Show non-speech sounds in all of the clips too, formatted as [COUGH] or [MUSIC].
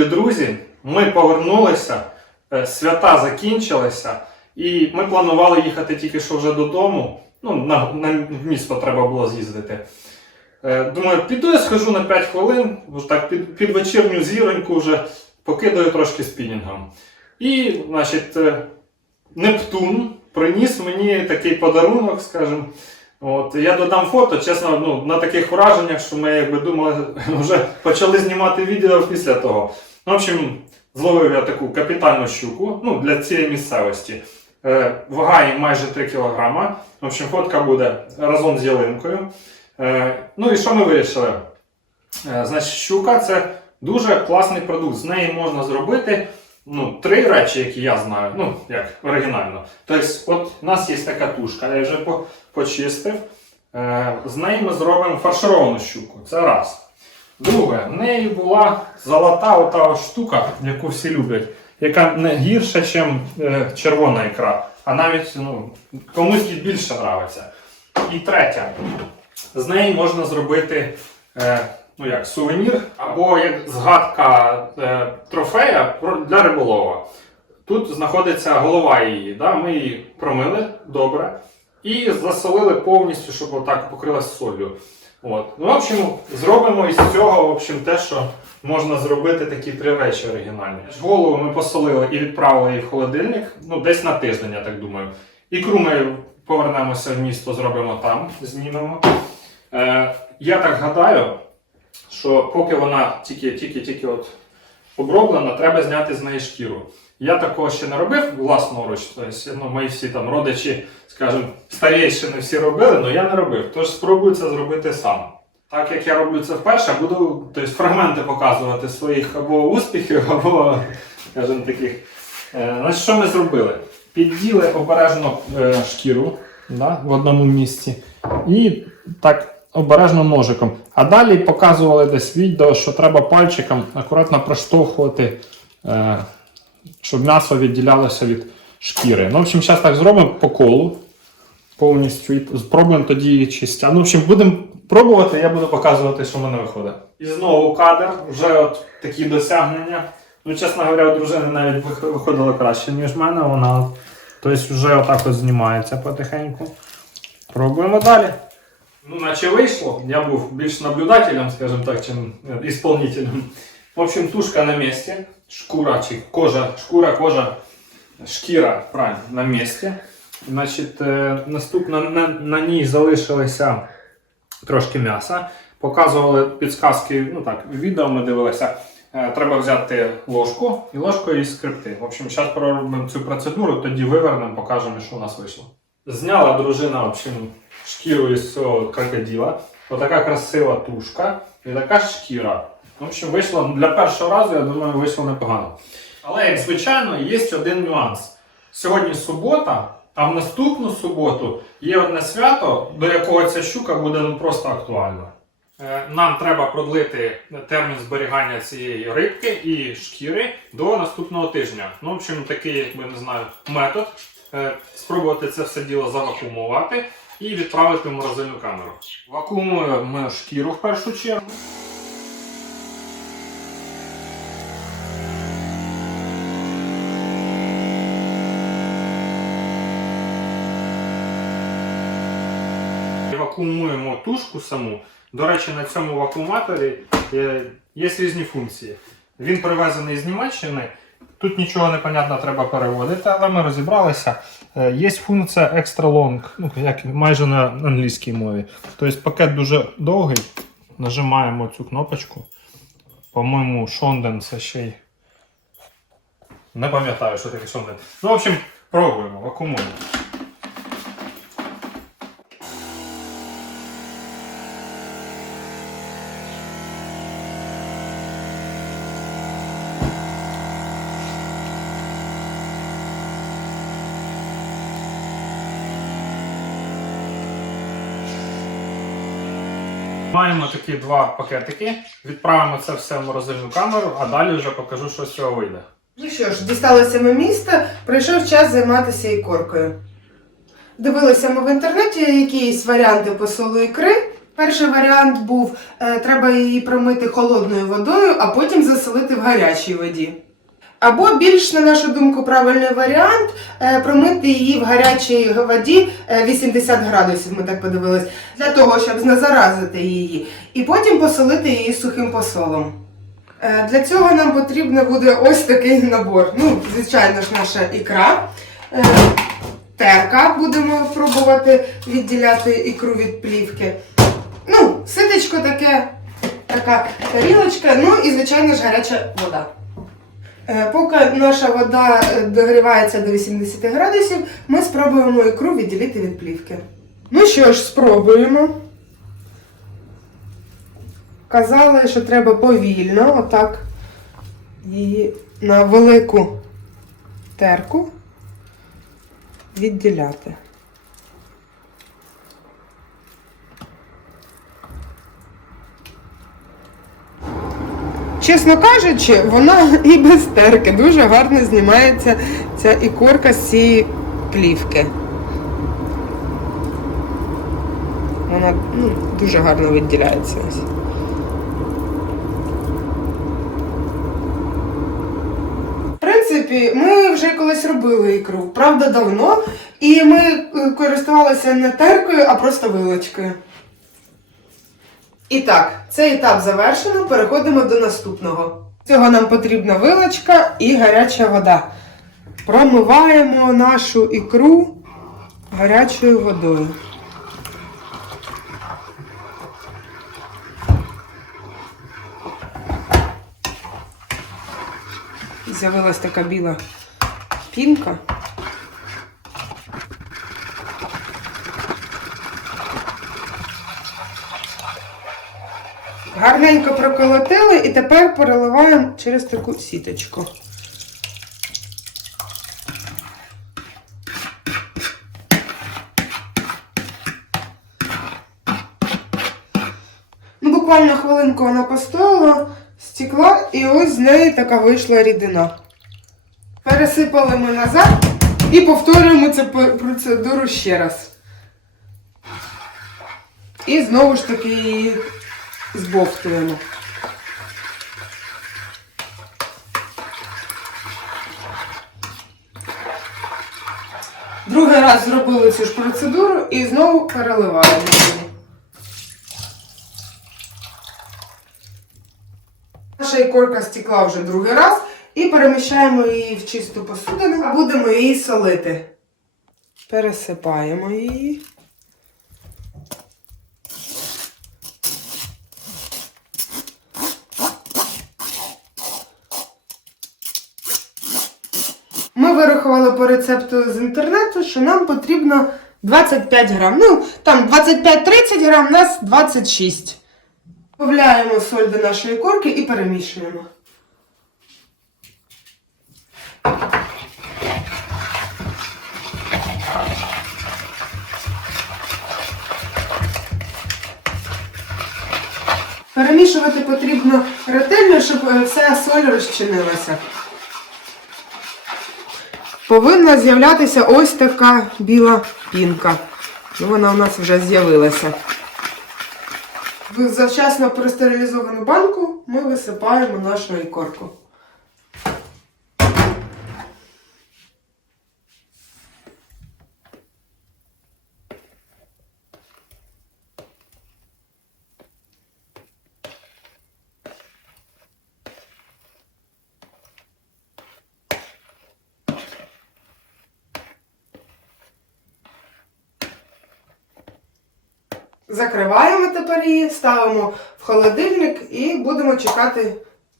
Любі друзі! Ми повернулися, е, свята закінчилися, і ми планували їхати тільки що вже додому. Ну, на, на місто треба було з'їздити. Е, Думаю, піду я схожу на 5 хвилин, так під, під вечірню зіроньку вже покидаю трошки спінінгом. І, значить, е, Нептун приніс мені такий подарунок, скажімо. От, я додам фото, чесно, ну, на таких враженнях, що ми якби думали, [LAUGHS] вже почали знімати відео після того. Ну, в общем, зловив я таку капітальну щуку ну, для цієї місцевості. Е, вага майже 3 кг. В общем, фотка буде разом з ялинкою. Е, ну і що ми вирішили? Е, значить, щука це дуже класний продукт. З неї можна зробити ну, три речі, які я знаю. Ну, як оригінально. Тобто, от у нас є така тушка, я вже почистив. Е, з неї ми зробимо фаршировану щуку. Це раз. Друге, в неї була золота ота штука, яку всі люблять, яка не гірша, ніж е, червона ікра, а навіть ну, комусь і більше подобається. І третє, з неї можна зробити е, ну як, сувенір або як згадка е, трофея для риболова. Тут знаходиться голова її. Да? Ми її промили добре і засолили повністю, щоб отак покрилась солью. От. Ну, в общем, зробимо із цього в общем, те, що можна зробити такі три речі оригінальні. Голову ми посолили і відправили її в холодильник, ну, десь на тиждень, я так думаю. Ікру ми повернемося в місто, зробимо там, знімемо. Е, я так гадаю, що поки вона тільки-тільки-тільки от оброблена, треба зняти з неї шкіру. Я такого ще не робив власноруч. Тобто, ну, мої всі там родичі, скажімо, старішини всі робили, але я не робив. Тож спробую це зробити сам. Так як я роблю це вперше, буду тобто, фрагменти показувати своїх або успіхів, [LAUGHS] або, скажімо, таких. Е, значить, що ми зробили? Підділи обережно е, шкіру да, в одному місці. І так обережно ножиком. А далі показували десь відео, що треба пальчиком акуратно проштовхувати, е, щоб м'ясо відділялося від шкіри. Ну, в общем, зараз так зробимо по колу повністю і спробуємо тоді її чистя. Ну, в общем, будемо пробувати, я буду показувати, що в мене виходить. І знову кадр, вже от такі досягнення. Ну, чесно говоря, у дружини навіть вих- виходило краще, ніж в мене. Вона тобто вже отак от знімається потихеньку. Пробуємо далі. Ну, наче вийшло. Я був більш наблюдателем, скажімо так, чим е, ісполнителем. Общем, тушка на місці, шкура кожа, шкура, кожа, шкіра правильно, на місці. Значить, е, наступно на, на ній залишилося трошки м'яса. Показували підсказки, ну так, відео ми дивилися. Е, Треба взяти ложку і ложкою і скрипти. В общем, зараз проробимо цю процедуру, тоді вивернемо, покажемо, що у нас вийшло. Зняла дружина в общем, шкіру із цього крокодила. Отака красива тушка і така шкіра. В общем, вийшло для першого разу, я думаю, вийшло непогано. Але, як звичайно, є один нюанс. Сьогодні субота, а в наступну суботу є одне свято, до якого ця щука буде ну, просто актуальна. Е, Нам треба продлити термін зберігання цієї рибки і шкіри до наступного тижня. Ну, в общем, такий, якби не знаю, метод. Е, Спробувати це все діло завакуумувати і відправити в морозильну камеру. Вакуумуємо шкіру в першу чергу. Вакуумуємо саму. До речі, на цьому вакууматорі е, є різні функції. Він привезений з Німеччини. Тут нічого не понятно треба переводити, але ми розібралися. Е, Є функція Extra Long, ну, як майже на англійській мові. Тобто пакет дуже довгий. Нажимаємо цю кнопочку. По-моєму, Шонден це ще й. Не пам'ятаю, що таке Шонден. Ну, в общем, пробуємо, вакуумуємо. Маємо такі два пакетики. Відправимо це все в морозильну камеру, а далі вже покажу, що з цього вийде. Ну що ж, дісталося ми міста, прийшов час займатися ікоркою. Дивилися ми в інтернеті якісь варіанти посолу ікри Перший варіант був: е, треба її промити холодною водою, а потім заселити в гарячій воді. Або більш, на нашу думку, правильний варіант е, промити її в гарячій воді е, 80 градусів, ми так подивились, для того, щоб не заразити її, і потім посолити її сухим посолом. Е, Для цього нам потрібно буде ось такий набор. Ну, звичайно ж, наша ікра. Е, Терка будемо пробувати відділяти ікру від плівки. Ну, ситечко таке, така тарілочка, ну і, звичайно ж, гаряча вода. Е, Поки наша вода е, догрівається до 80 градусів, ми спробуємо ікру відділити від плівки. Ну що ж, спробуємо. Казали, що треба повільно, отак її на велику терку відділяти. Чесно кажучи, вона і без терки дуже гарно знімається ця ікорка з цієї плівки. Вона ну, дуже гарно відділяється. В принципі, ми вже колись робили ікру, правда, давно, і ми е, користувалися не теркою, а просто вилочкою. І так, цей етап завершено, переходимо до наступного. Цього нам потрібна вилочка і гаряча вода. Промиваємо нашу ікру гарячою водою. З'явилась така біла пінка. Гарненько проколотили і тепер переливаємо через таку сіточку. Ну, буквально хвилинку вона постояла, стекла, і ось з неї така вийшла рідина. Пересипали ми назад і повторюємо цю процедуру ще раз. І знову ж таки її збовтуємо. Другий раз зробили цю ж процедуру і знову переливаємо. Наша ікорка стекла вже другий раз і переміщаємо її в чисту посудину, а будемо її солити. Пересипаємо її. Ми вирахували по рецепту з інтернету, що нам потрібно 25 грам. Ну, там 25-30 грам, у нас 26. Добавляємо соль до нашої корки і перемішуємо. Перемішувати потрібно ретельно, щоб е, вся соль розчинилася. Повинна з'являтися ось така біла пінка. Ну, вона у нас вже з'явилася. В завчасно простерилізовану банку ми висипаємо нашу ікорку. Закриваємо тепер її, ставимо в холодильник і будемо чекати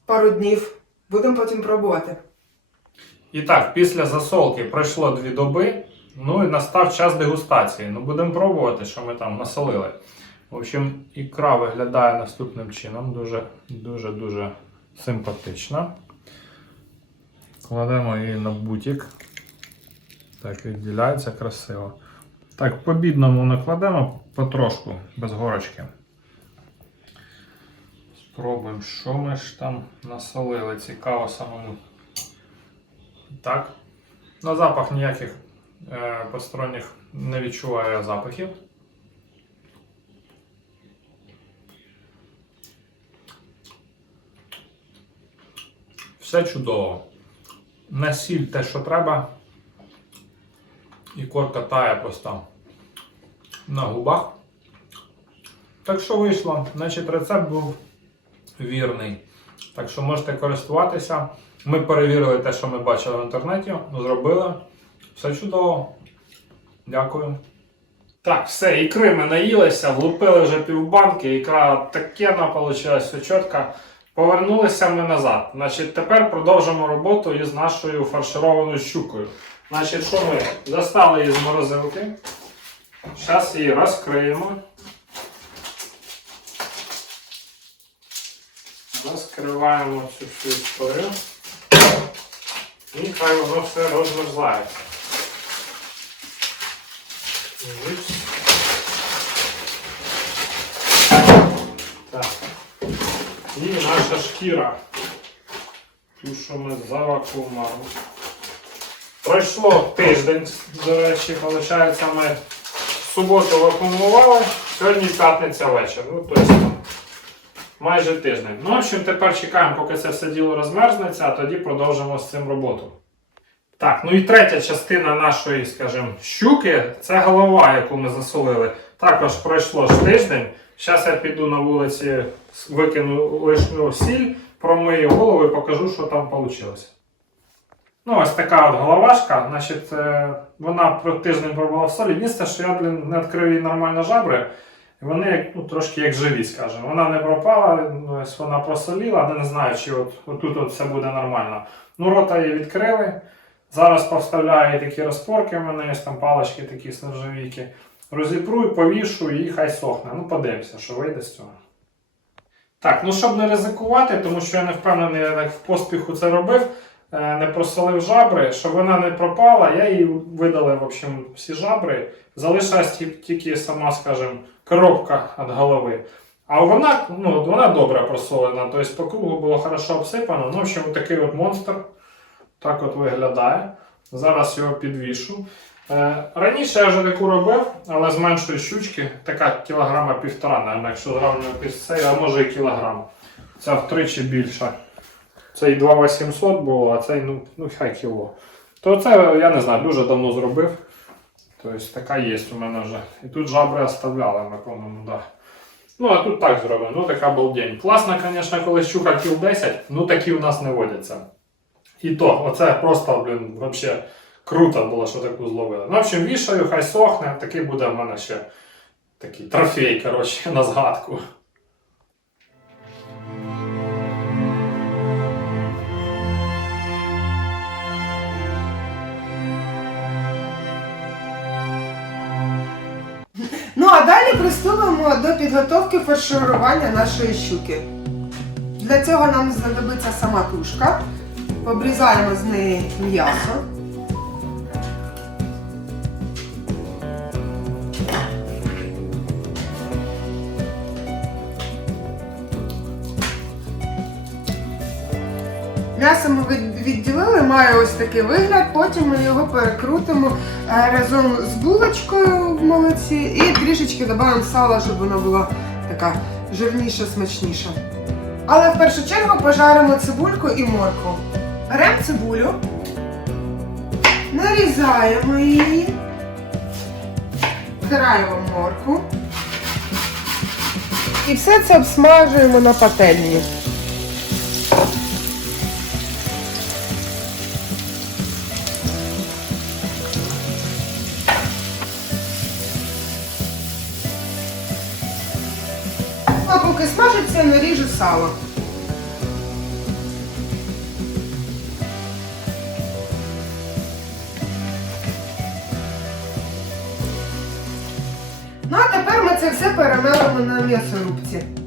пару днів. Будемо потім пробувати. І так, після засолки пройшло дві доби. Ну і настав час дегустації. Ну, будемо пробувати, що ми там насолили. В общем, ікра виглядає наступним чином. Дуже, дуже, дуже симпатична. Кладемо її на бутик. Так, відділяється красиво. Так, по бідному накладемо потрошку, без горочки. Спробуємо, що ми ж там насолили, цікаво самому. Так, на запах ніяких е, посторонніх не відчуваю запахів. Все чудово. На сіль те, що треба, і корка тає просто на губах. Так що вийшло, значить рецепт був вірний. Так що можете користуватися. Ми перевірили те, що ми бачили в інтернеті, зробили. Все чудово. Дякую. Так, все, ікри ми наїлися, влупили вже півбанки, ікра такена вийшла, все чітко. Повернулися ми назад. Значить, тепер продовжимо роботу із нашою фаршированою щукою. Значить, що ми достали її з морозилки. Зараз її розкриємо. Розкриваємо цю всю історію. І хай воно все розмерзається. Так. І наша шкіра. Ту, що ми завакуумували. Пройшло тиждень, до речі, виходить, ми суботу вакуумували, сьогодні п'ятниця вечір. Ну, тобто майже тиждень. Ну, в общем, тепер чекаємо, поки це все діло розмерзнеться, а тоді продовжимо з цим роботу. Так, ну і третя частина нашої, скажімо, щуки це голова, яку ми засолили. Також пройшло ж тиждень. Зараз я піду на вулиці, викину лишню сіль, промию голову і покажу, що там вийшло. Ну, ось така от головашка. Значить, е, вона про тиждень пробула в солі. Єдине, що я, блін, не відкрив їй нормально жабри. І вони ну, трошки як живі, скажімо. Вона не пропала, ну, ось вона просоліла, не знаю, чи от, отут от все буде нормально. Ну, рота її відкрили. Зараз повставляю такі розпорки, у мене є там палички такі з нержавійки. Розіпру і повішу і хай сохне. Ну, подивимося, що вийде з цього. Так, ну щоб не ризикувати, тому що я не впевнений, я так в поспіху це робив, не просолив жабри, щоб вона не пропала, я їй видалив в общем, всі жабри. Залишилась тільки сама, скажімо, коробка від голови. А вона, ну, вона добре просолена, тобто по кругу було хорошо обсипано. Ну, в общем, такий от монстр. Так от виглядає. Зараз його підвішу. Е, раніше я вже таку робив, але з меншої щучки, така кілограма півтора, навіть, якщо зравнювати з цією, а може і кілограм. Ця втричі більша. Цей 2800 було, а цей ну, ну хай кіло. То це я не знаю, дуже давно зробив. Тобто така є у мене вже. І тут жабри оставляли, по-моєму, да. Ну, а тут так зроблено, ну така балдень. Класно, звісно, коли щука кіл 10, ну такі у нас не водяться. І то, оце просто, блін, вообще круто було, що таку зловили. Ну, в общем, вішаю, хай сохне, такий буде в мене ще такий трофей, коротше, [LAUGHS] на згадку. Далі приступимо до підготовки фарширування нашої щуки. Для цього нам знадобиться сама тушка. Обрізаємо з неї м'ясо. Має ось такий вигляд, потім ми його перекрутимо е, разом з булочкою в молоці і трішечки додаємо сала, щоб воно було така жирніша, смачніша. Але в першу чергу пожаримо цибульку і моркву. Беремо цибулю, нарізаємо її, втираємо моркву і все це обсмажуємо на пательні. Смажиться, наріжу сало. Ну а тепер ми це все перемелимо на м'ясорубці.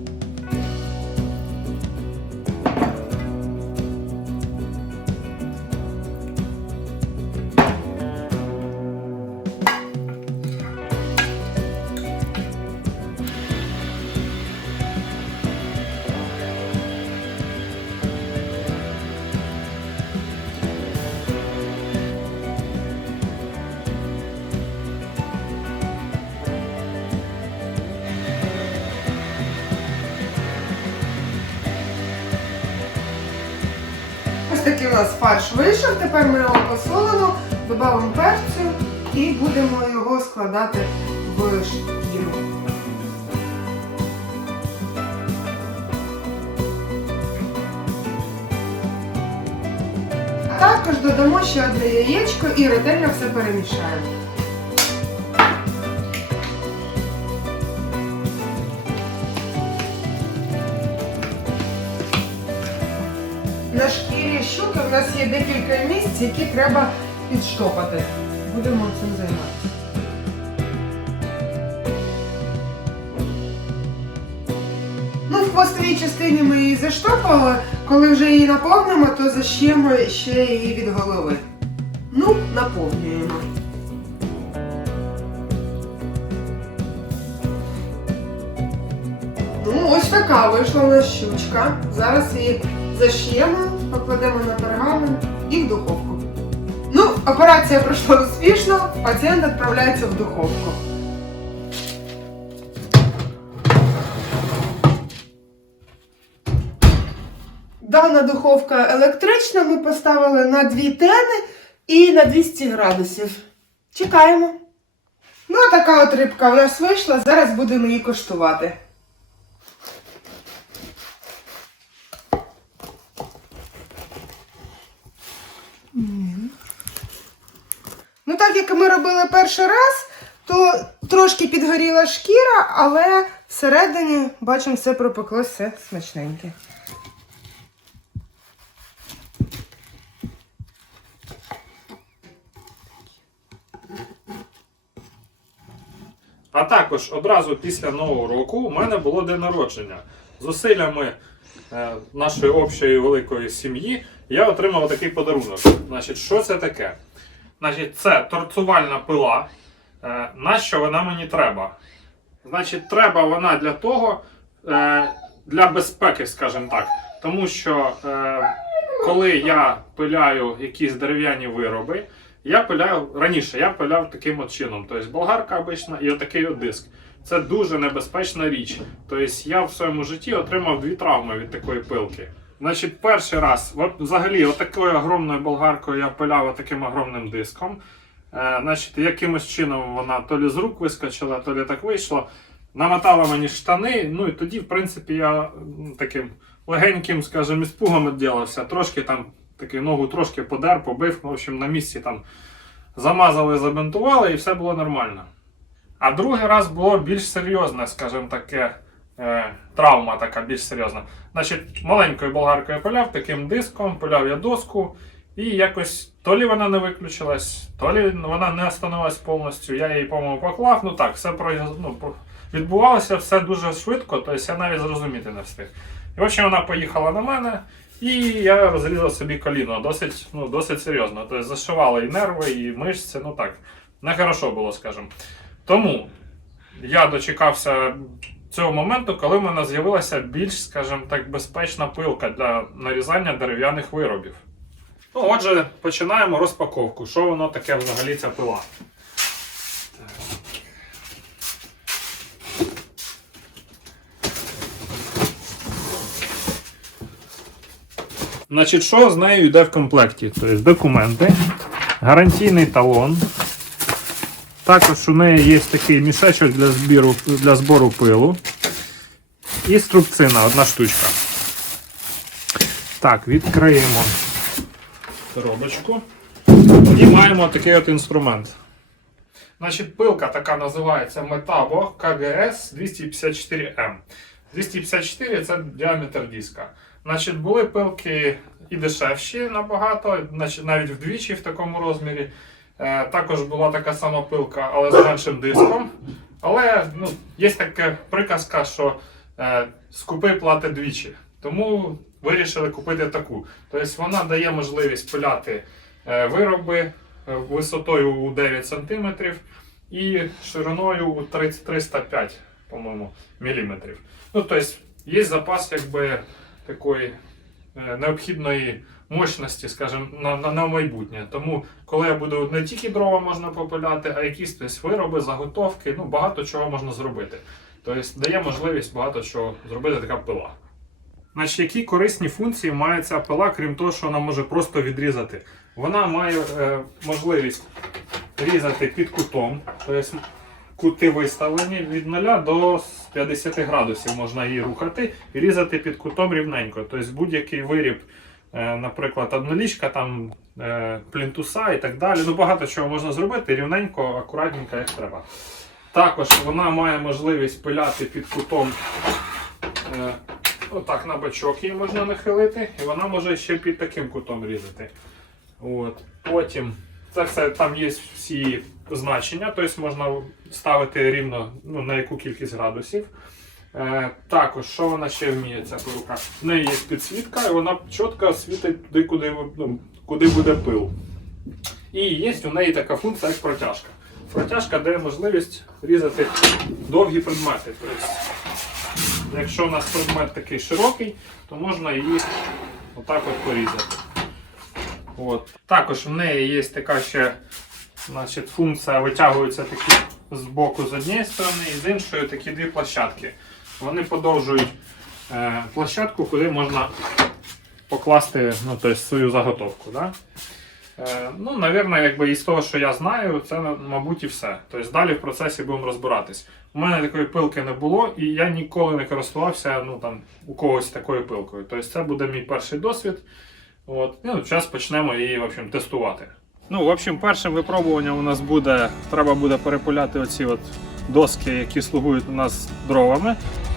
Таки у нас фарш вийшов, тепер ми його посолимо, додамо перцю і будемо його складати в шкіру. Також додамо ще одне яєчко і ретельно все перемішаємо. Нас є декілька місць, які треба підштопати. Будемо цим займатися. Ну, в хвостовій частині ми її заштопали. Коли вже її наповнимо, то заш'ємо ще її від голови. Ну, наповнюємо. Ну, ось така вийшла у нас щучка. Зараз її заш'ємо, покладемо на пергамент і в духовку. Ну, операція пройшла успішно, пацієнт відправляється в духовку. Дана духовка електрична, ми поставили на дві тени і на 200 градусів. Чекаємо. Ну, а така от рибка у нас вийшла, зараз будемо її коштувати. Так як ми робили перший раз, то трошки підгоріла шкіра, але всередині, бачимо, все пропеклося все смачненьке. А також одразу після Нового року у мене було день народження. Зусиллями е, нашої общої великої сім'ї я отримав такий подарунок. Значить, що це таке? Значить, це торцувальна пила. Е, нащо вона мені треба? Значить, треба вона для того, е, для безпеки, скажімо так. Тому що е, коли я пиляю якісь дерев'яні вироби, я пиляв раніше, я пиляв таким от чином. Тобто болгарка обична і отакий от диск. Це дуже небезпечна річ. Тобто я в своєму житті отримав дві травми від такої пилки. Значить, перший раз, взагалі, отакою огромною болгаркою я пиляв таким огромним диском. Е, значить, якимось чином вона то лі з рук вискочила, то лі так вийшло. Намотала мені штани, ну і тоді, в принципі, я таким легеньким, скажімо, іспугом відділився. Трошки там таки ногу трошки подер, побив. В общем, на місці там замазали, забинтували і все було нормально. А другий раз було більш серйозне, скажімо таке, травма така більш серйозна. Значить, маленькою болгаркою пиляв, таким диском, пиляв я доску, і якось то лі вона не виключилась, то лі вона не остановилась повністю. Я її, по-моєму, поклав. Ну так, все про, ну, відбувалося все дуже швидко, тобто я навіть зрозуміти не встиг. І в общем, вона поїхала на мене, і я розрізав собі коліно досить, ну, досить серйозно. Тобто зашивали і нерви, і мишці, ну так, нехорошо було, скажімо. Тому я дочекався цього моменту, коли в мене з'явилася більш, скажімо так, безпечна пилка для нарізання дерев'яних виробів. Ну, отже, починаємо розпаковку. Що воно таке взагалі ця пила? Значить, що з нею йде в комплекті? Тобто документи, гарантійний талон. Також у неї є такий мішечок для збіру, для збору пилу. І струбцина, одна штучка. Так, відкриємо коробочку. І маємо такий от інструмент. Значить, пилка така називається Metabo KGS 254M. 254 це діаметр диска. Значить, були пилки і дешевші набагато, навіть вдвічі в такому розмірі. Е, також була така сама пилка, але з меншим диском. Але ну, є така приказка, що е, скупи плати двічі. Тому вирішили купити таку. Тобто вона дає можливість пиляти е, вироби висотою у 9 см і шириною у 305 по-моєму, міліметрів. Ну, тобто є запас якби такої необхідної мощності, скажімо, на, на, на майбутнє. Тому, коли я буду не тільки дрова можна попиляти, а якісь тобто, вироби, заготовки, ну багато чого можна зробити. Тобто дає можливість багато чого зробити така пила. Значить, які корисні функції має ця пила, крім того, що вона може просто відрізати? Вона має е, можливість різати під кутом, тобто кути виставлені від 0 до 50 градусів можна її рухати і різати під кутом рівненько. Тобто будь-який виріб, наприклад, однолічка, там, е, плінтуса і так далі. Ну, багато чого можна зробити рівненько, акуратненько, як треба. Також вона має можливість пиляти під кутом. Е, Отак на бачок її можна нахилити, і вона може ще під таким кутом різати. От. Потім це все там є всі значення, тобто можна ставити рівно ну, на яку кількість градусів. Е, також, що вона ще вміє, ця порука? В неї є підсвітка, і вона чітко світить туди, куди, ну, куди буде пил. І є у неї така функція, як протяжка. Протяжка дає можливість різати довгі предмети. Тобто, якщо у нас предмет такий широкий, то можна її отак от порізати. От. Також в неї є така ще значить, функція, витягуються такі з боку з однієї сторони і з іншої такі дві площадки. Вони подовжують е, площадку, куди можна покласти ну, тобто, свою заготовку. Да? Е, ну, Навірно, якби із того, що я знаю, це, мабуть, і все. Тобто далі в процесі будемо розбиратись. У мене такої пилки не було, і я ніколи не користувався ну, там, у когось такою пилкою. Тобто це буде мій перший досвід. От. Ну, зараз почнемо її в общем, тестувати. Ну, в общем, першим випробуванням у нас буде, треба буде перепиляти оці от доски, які слугують у нас дровами.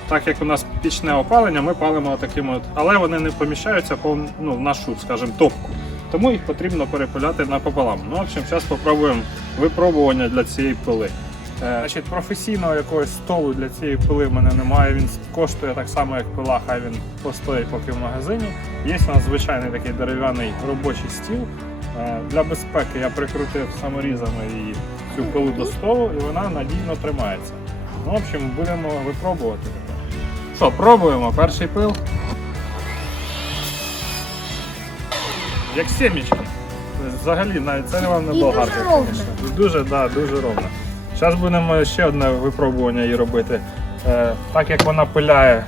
Так як у нас пічне опалення, ми палимо таким от, але вони не поміщаються по, ну, нашу, скажімо, топку. Тому їх потрібно перепиляти напополам. Ну, в общем, зараз спробуємо випробування для цієї пили. Е, значить, професійного якогось столу для цієї пили в мене немає. Він коштує так само, як пила, хай він постоїть поки в магазині. Є у нас звичайний такий дерев'яний робочий стіл. Е, Для безпеки я прикрутив саморізами її цю пилу до столу і вона надійно тримається. Ну, в общем, будемо випробувати тепер. Що, пробуємо перший пил. Як сімечки. Взагалі, навіть це вам не І болгарка. дуже ровно. звісно. Дуже, да, дуже ровно. Зараз будемо ще одне випробування її робити. Е, так як вона пиляє,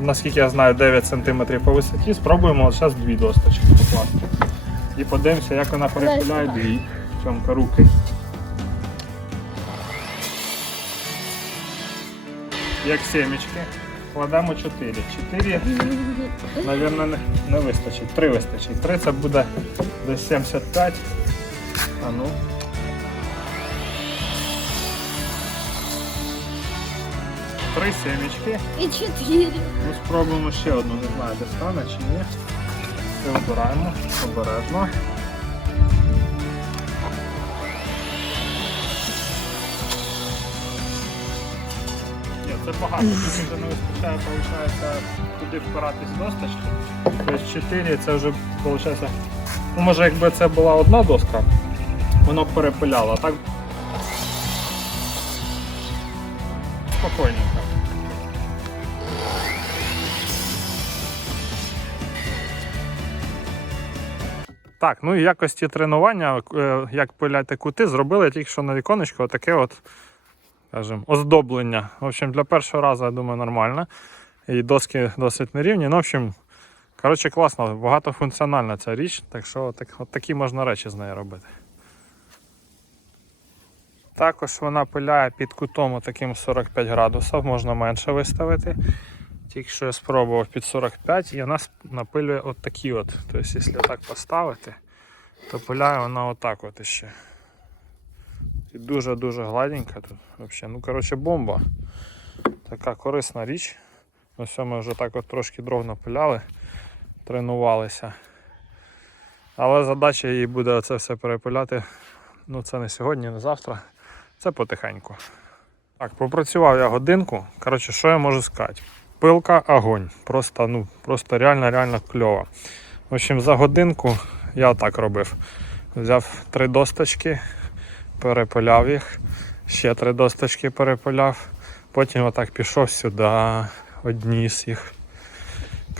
наскільки я знаю, 9 см по висоті, спробуємо зараз дві досточки покласти. І подивимося, як вона перепиляє дві цьомка руки. Як семечки. Кладемо 4. 4, мабуть, не, не вистачить. 3 вистачить. 3 це буде десь 75. А ну. Три семечки. І чотири. Ну, спробуємо ще одну, не знаю, де стане чи ні. Все обираємо обережно. Це багато, тут вже не вистачає, виходить, туди впиратись досточки. Тобто 4 це вже виходить. Ну, може, якби це була одна доска, воно б перепиляло, так. Спокійненько. Так, ну і якості тренування, е, як пиляти кути, зробили тільки що на віконечко отаке от, скажімо, оздоблення. В общем, для першого разу, я думаю, нормально. І доски досить нерівні. Ну, в общем, коротше, класно, багатофункціональна ця річ, так що так, от такі можна речі з нею робити. Також вона пиляє під кутом таким 45 градусів, можна менше виставити. Тільки що я спробував під 45 і вона напилює от такі от. Тобто, якщо так поставити, то пиляє вона отак от іще. І дуже-дуже гладенька тут. Взагалі. Ну, коротше, бомба. Така корисна річ. Ось ми вже так от трошки дров напиляли, тренувалися. Але задача її буде оце все перепиляти. Ну, це не сьогодні, не завтра. Це потихеньку. Так, попрацював я годинку. Коротше, що я можу сказати? Пилка огонь. Просто, ну, просто реально, реально кльова. В общем, за годинку я так робив. Взяв три досточки, перепиляв їх, ще три досточки перепиляв. Потім отак пішов сюди, одніс їх.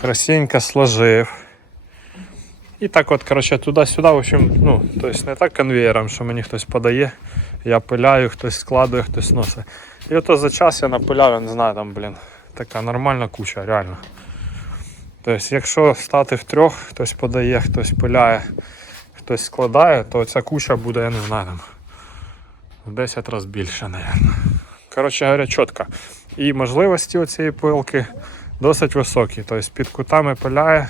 Красивенько сложив. І так от, коротше, туди-сюди, в общем, ну, тобто не так конвеєром, що мені хтось подає, я пиляю, хтось складує, хтось носить. І ото за час я напиляв, я не знаю, там, блін, така нормальна куча, реально. Тобто, якщо стати в трьох, хтось подає, хтось пиляє, хтось складає, то ця куча буде, я не знаю, там, в 10 разів більше, мабуть. Коротше говоря, чітко. І можливості у цієї пилки досить високі. Тобто під кутами пиляє,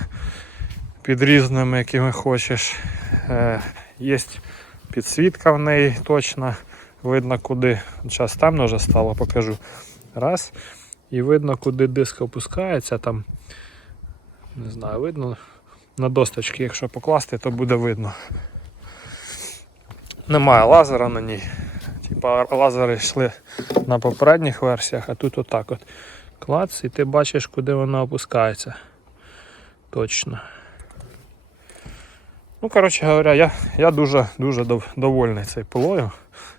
під різними, якими хочеш. Е, є підсвітка в неї точно, видно куди. Зараз темно вже стало, покажу. Раз. І видно, куди диск опускається. Там, не знаю, видно. На досточки, якщо покласти, то буде видно. Немає лазера на ній. Типа лазери йшли на попередніх версіях, а тут отак от. Клац, і ти бачиш, куди вона опускається. Точно. Ну, коротше говоря, я, я дуже дуже дов- довольний цією пилою.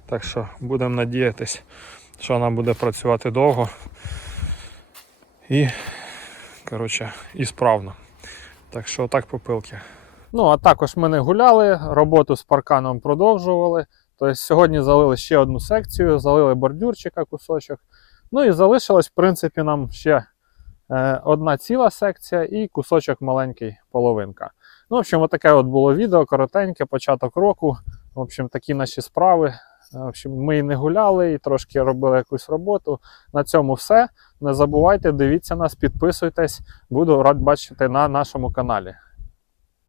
Так що будемо надіятись, що вона буде працювати довго. І, коротше, і справно. Так що отак по пилки. Ну, а також ми не гуляли, роботу з парканом продовжували. Тобто сьогодні залили ще одну секцію, залили бордюрчика кусочок. Ну і залишилось, в принципі, нам ще е, одна ціла секція і кусочок маленький половинка. Ну, в общем, отаке от було відео, коротеньке, початок року. В общем, такі наші справи. Е, В общем, ми і не гуляли, і трошки робили якусь роботу. На цьому все. Не забувайте, дивіться нас, підписуйтесь. Буду рад бачити на нашому каналі.